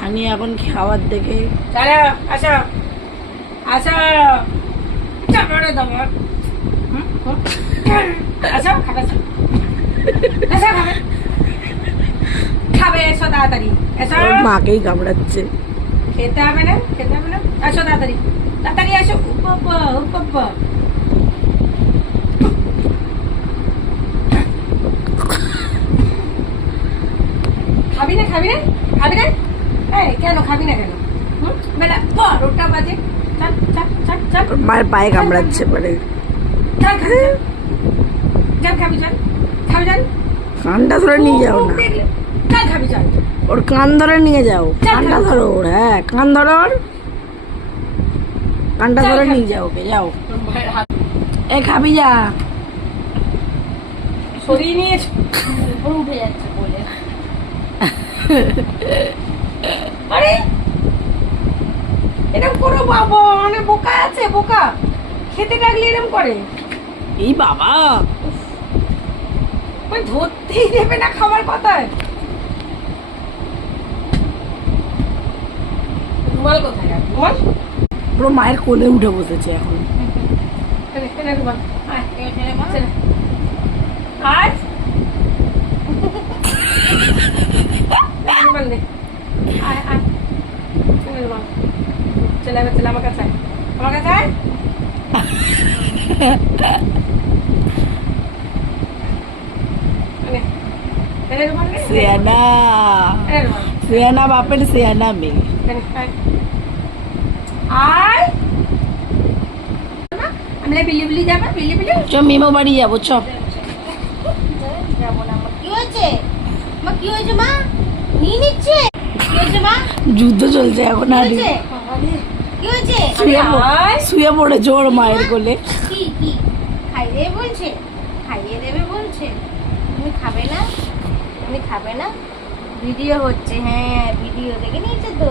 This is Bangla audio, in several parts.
হানি এখন খাবার দেখে আসো আসো চাপড়ে দাও আসো খাবে আসো খাবে খাবে এসো তাড়াতাড়ি এসো ওর মাকেই কামড়াচ্ছে। খেতে হবে না আসো তাড়াতাড়ি তাড়াতাড়ি আসো উপপা খাবি না এই কেন খাবি না কেন বেলা ওটা বাজে চল চল চল চল ওর মায়ের পায়ে কামড়াচ্ছে পরে। চল খাবি চল কানটা ধরে নিয়ে যাও না, চল খাবি চল ওর কান ধরে নিয়ে যাও, কানটা ধরো ওর। হ্যাঁ কান ধরো ওর, কানটা ধরে নিয়ে যাও ওকে, যাও। এ খাবি যা, সরিয়ে নিয়ে উঠে যাচ্ছে বলে আরে এরকম করো বাবা, মানে বোকা আছে বোকা, খেতে ডাকলে এরকম করে। এই বাবা ওই ধরতেই দেবে না খাবার কথায়। রুমাল কোথায় রুমাল? পুরো মায়ের কোলে উঠে বসেছে এখন। রুমাল আয় রুমাল নে আয় আয় রুমাল চলে আমার কাছে আয় সিয়ানা বাপের সিয়ানা মেয়ে। আয় আমরা বিলিবিলি যাবো বিলিবিলি চ মেমো বাড়ি যাবো চ। যাবো না কি হয়েছে মা নিয়ে নিচ্ছে কি হয়েছে মা? যুদ্ধ চলছে এখন। আর কি হয়েছে শুয়ে পড়েছে ওর মায়ের কোলে। কি খাইয়ে দেবে বলছে তুমি খাবে না ভিডিও হচ্ছে। হ্যাঁ ভিডিও দেখে নিয়েছে তো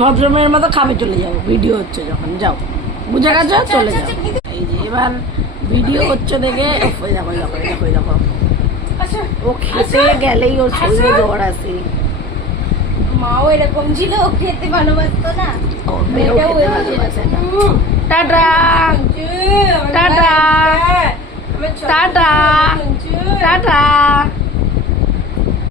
ভদ্রমের মতো খাবে, চলে যাও, ভিডিও হচ্ছে যখন, যাও বুঝে গেছো, চলে যাও। এই যে এবার ভিডিও হচ্ছে দেখে দেখো ও খেতে গেলেই ওর শরীরে জ্বর আসে। মাও এরকম ছিল, খেতে ভালোবাসতো না, ওর মেয়েও খেতে ভালোবাসে না। Tata tata tata tata.